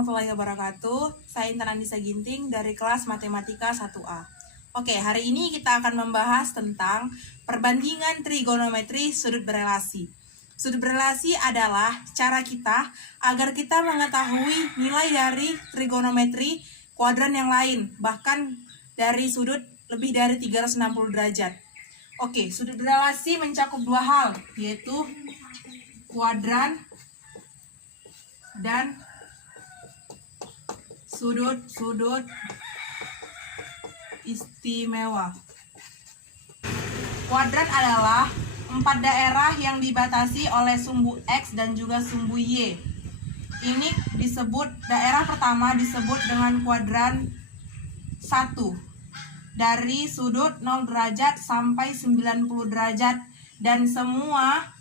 warahmatullahi wabarakatuh. Saya Intan Andisa Ginting dari kelas Matematika 1A. Oke, hari ini kita akan membahas tentang perbandingan trigonometri sudut berelasi. Sudut berelasi adalah cara kita agar kita mengetahui nilai dari trigonometri kuadran yang lain, bahkan dari sudut lebih dari 360 derajat. Oke, sudut berelasi mencakup dua hal, yaitu kuadran dan sudut istimewa. Kuadran adalah 4 daerah yang dibatasi oleh sumbu X dan juga sumbu Y. Ini disebut, daerah pertama disebut dengan kuadran 1. Dari sudut 0 derajat sampai 90 derajat dan semua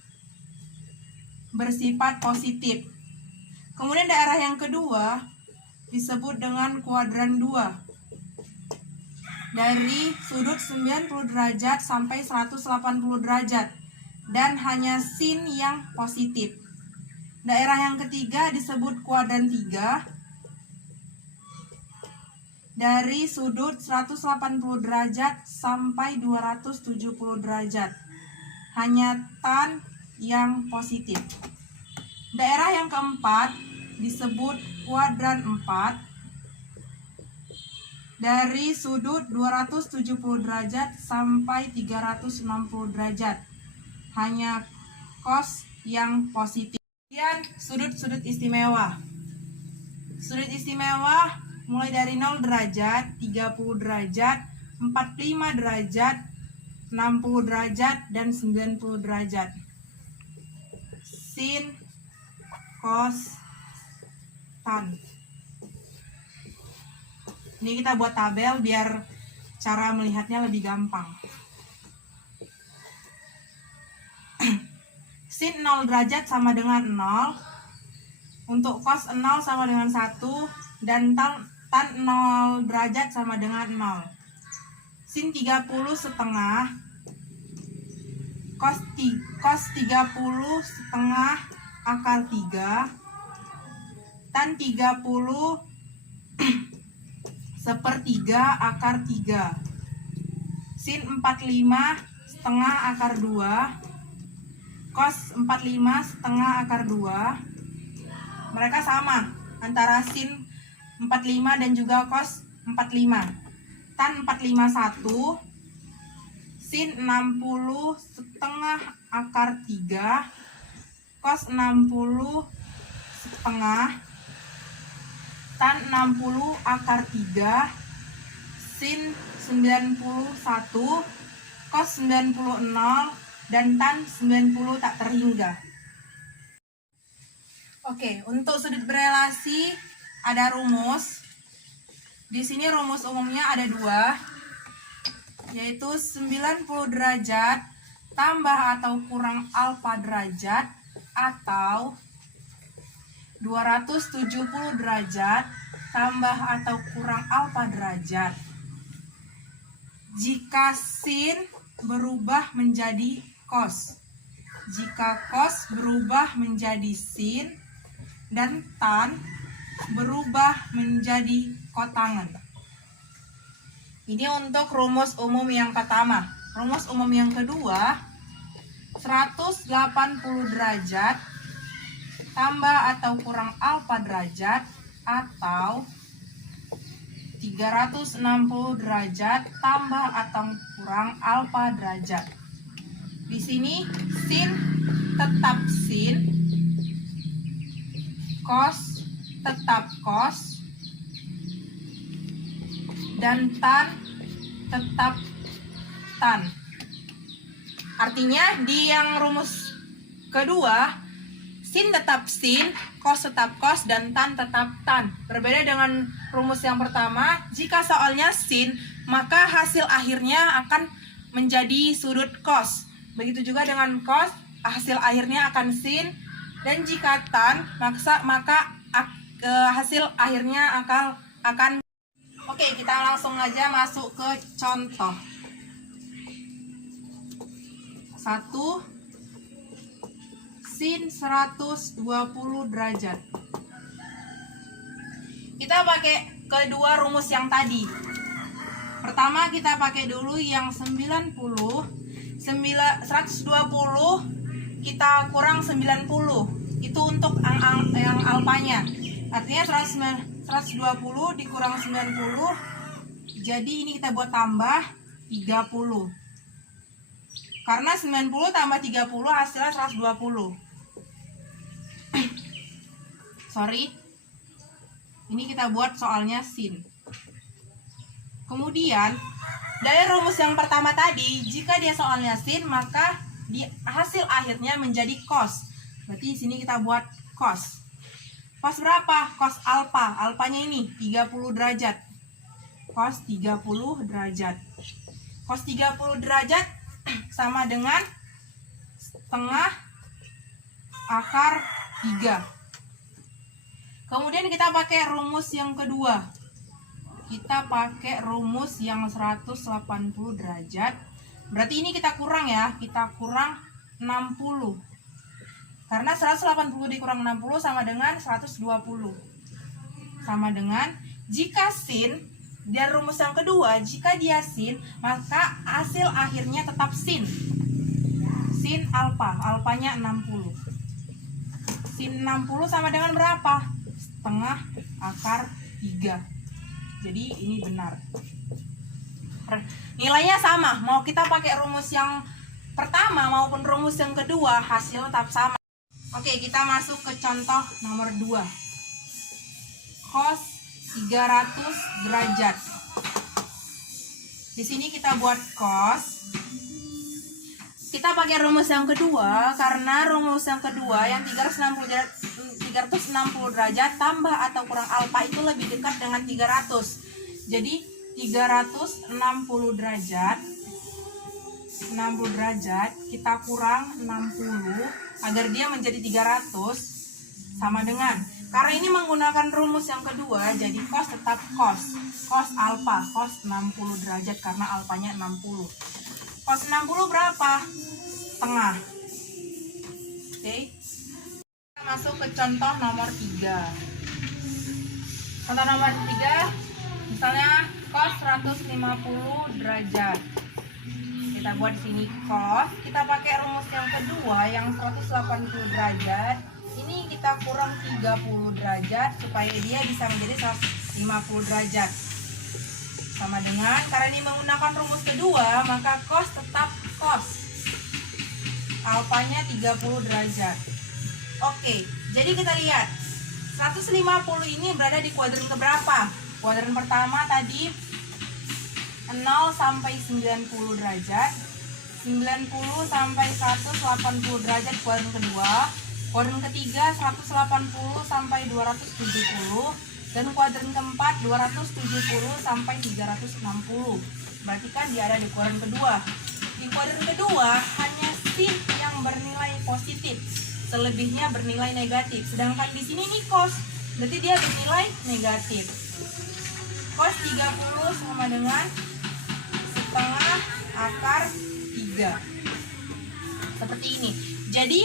bersifat positif. Kemudian daerah yang kedua disebut dengan kuadran 2. Dari sudut 90 derajat sampai 180 derajat dan hanya sin yang positif. Daerah yang ketiga disebut kuadran 3. Dari sudut 180 derajat sampai 270 derajat. Hanya tan yang positif. Daerah yang keempat disebut kuadran 4. Dari sudut 270 derajat sampai 360 derajat. Hanya cos yang positif. Kemudian sudut-sudut istimewa. Sudut istimewa mulai dari 0 derajat, 30 derajat, 45 derajat, 60 derajat, dan 90 derajat. Sin, cos, tan. Ini kita buat tabel biar cara melihatnya lebih gampang. Sin 0 derajat sama dengan 0. Untuk cos 0 sama dengan 1. Dan tan 0 derajat sama dengan 0. Sin 30 setengah. Cos 30 setengah akar 3. Tan 30 sepertiga akar 3. Sin 45 setengah akar 2. Cos 45 setengah akar 2. Mereka sama antara sin 45 dan juga cos 45. Tan 45 1. Sin 60 setengah akar 3. Cos 60 setengah. Tan 60 akar 3. Sin 91. Cos 90 0. Dan tan 90 tak terhingga. Oke, untuk sudut berelasi ada rumus. Di sini rumus umumnya ada 2, yaitu 90 derajat tambah atau kurang alfa derajat atau 270 derajat tambah atau kurang alfa derajat. Jika sin berubah menjadi cos, jika cos berubah menjadi sin, dan tan berubah menjadi kotangen. Ini untuk rumus umum yang pertama. Rumus umum yang kedua, 180 derajat tambah atau kurang alfa derajat atau 360 derajat tambah atau kurang alfa derajat. Di sini sin tetap sin, cos tetap cos, dan tan tetap tan. Artinya di yang rumus kedua, sin tetap sin, cos tetap cos, dan tan tetap tan. Berbeda dengan rumus yang pertama, jika soalnya sin, maka hasil akhirnya akan menjadi sudut cos. Begitu juga dengan cos, hasil akhirnya akan sin. Dan jika tan, maka hasil akhirnya akan. Oke, kita langsung aja masuk ke contoh. 1. Sin 120 derajat. Kita pakai kedua rumus yang tadi. Pertama kita pakai dulu yang 120 kita kurang 90. Itu untuk yang alfanya. Artinya 120 dikurang 90. Jadi ini kita buat tambah 30. Karena 90 tambah 30 hasilnya 120. Sorry. Ini kita buat soalnya sin. Kemudian dari rumus yang pertama tadi, jika dia soalnya sin, maka di hasil akhirnya menjadi cos. Berarti di sini kita buat cos. Cos berapa? Cos alfa. Alfanya ini 30 derajat. Cos 30 derajat. Cos 30 derajat sama dengan setengah akar 3. Kemudian kita pakai rumus yang kedua. Kita pakai rumus yang 180 derajat. Berarti ini kita kurang ya. Kita kurang 60. Karena 180 dikurang 60 sama dengan 120. Sama dengan jika sin, dari rumus yang kedua, jika dia sin, maka hasil akhirnya tetap sin. Sin alfa. Alfanya 60. Sin 60 sama dengan berapa? Setengah akar 3. Jadi ini benar. Nilainya sama. Mau kita pakai rumus yang pertama maupun rumus yang kedua, hasil tetap sama. Oke, kita masuk ke contoh nomor 2. Cos 300 derajat. Di sini kita buat cos. Kita pakai rumus yang kedua karena rumus yang kedua yang 360 derajat tambah atau kurang alfa itu lebih dekat dengan 300. Jadi 360 derajat kita kurang 60 agar dia menjadi 300 sama dengan, karena ini menggunakan rumus yang kedua, jadi cos tetap cos alfa, cos 60 derajat karena alfanya 60. Cos 60 berapa? Setengah. Oke. Kita masuk ke contoh nomor 3. Contoh nomor 3, misalnya cos 150 derajat. Kita buat di sini cos. Kita pakai rumus yang kedua yang 180 derajat. Ini kita kurang 30 derajat supaya dia bisa menjadi 150 derajat. Sama dengan, karena ini menggunakan rumus kedua, maka cos tetap cos. Alfanya 30 derajat. Oke, jadi kita lihat 150 ini berada di kuadran keberapa? Kuadran pertama tadi 0 sampai 90 derajat, 90 sampai 180 derajat kuadran kedua, kuadran ketiga 180 sampai 270, dan kuadran keempat 270 sampai 360. Berarti kan dia ada di kuadran kedua. Di kuadran kedua hanya sin yang bernilai positif, selebihnya bernilai negatif. Sedangkan di sini nih cos, berarti dia bernilai negatif. Cos 30 sama dengan setengah akar 3. Seperti ini. Jadi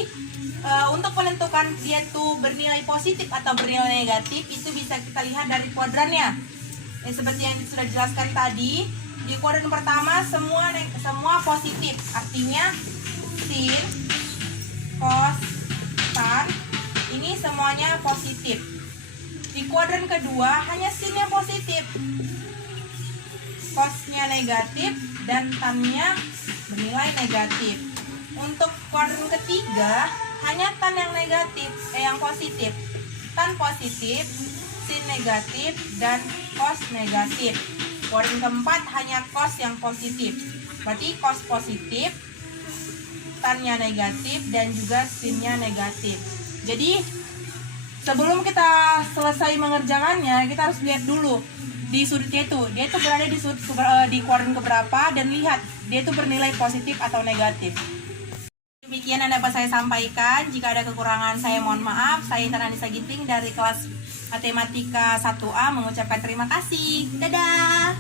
untuk menentukan dia tuh bernilai positif atau bernilai negatif itu bisa kita lihat dari kuadrannya. Seperti yang sudah dijelaskan tadi, di kuadran pertama semua positif, artinya sin, cos, tan ini semuanya positif. Di kuadran kedua hanya sinnya positif, cosnya negatif, dan tannya bernilai negatif. Untuk kuadran ketiga hanya tan yang negatif, yang positif. Tan positif, sin negatif, dan cos negatif. Kuadran keempat hanya cos yang positif. Berarti cos positif, tannya negatif, dan juga sinnya negatif. Jadi sebelum kita selesai mengerjakannya, kita harus lihat dulu di sudutnya itu. Dia itu berada di sudut di kuadran keberapa, dan lihat dia itu bernilai positif atau negatif. Demikian yang dapat saya sampaikan. Jika ada kekurangan saya mohon maaf. Saya Intan Anissa Ginting dari kelas Matematika 1A mengucapkan terima kasih. Dadah.